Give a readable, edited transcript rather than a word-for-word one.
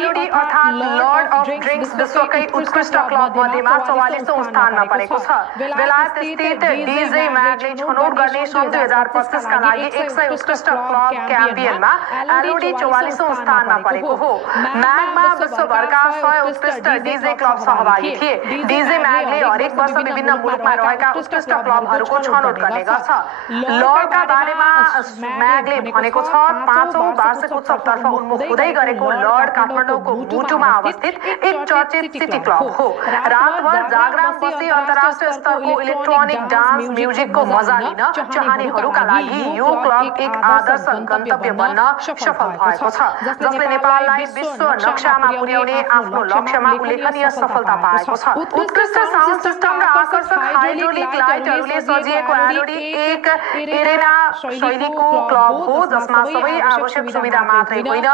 एलोडी अर्थात् lord of drinks विश्वकै उत्कृष्ट क्लब मध्येमा 44औं स्थानमा परेको छ। बेलायत स्थित डीजे म्यागले छनौट गर्ने सन् 2025 का लागि 100 उत्कृष्ट क्लब क्याम्पियनमा एलोडी 44औं स्थानमा परेको हो। म्यागमा विश्वभरका 100 उत्कृष्ट डीजे क्लब सहभागी थिए। डीजे म्यागले हरेक वर्ष विभिन्न मुलुकमा रहेका उत्कृष्ट क्लबहरूको छनौट गर्ने गर्छ। लर्डका बारेमा म्यागले भनेको छ, 5औं वार्षिक उत्सवतर्फ उन्मुख हुँदै गरेको लर्ड काठमाडौँको मुटुमा अवस्थित एक चर्चित सिटी क्लब हो। रातभर जागराम बसी अन्तर्राष्ट्रिय स्तरको इलेक्ट्रोनिक डान्स म्युजिकको मजा लिन चाहनेहरूका लागि यो क्लब एक आदर्श गन्तव्य बन्न सफल भएको छ, जसले नेपाललाई विश्व नक्सामा पुर्याउने आफ्नो लक्ष्यमा उल्लेखनीय सफलता पाएको छ। उत्कृष्ट साउन्ड सिस्टम र आकर्षक हाइड्रोलिक लाइटहरूले सजिएको एलोडी एक एरेना शैलीको क्लब हो, जसमा सबै आवश्यक सुविधा मात्रै होइन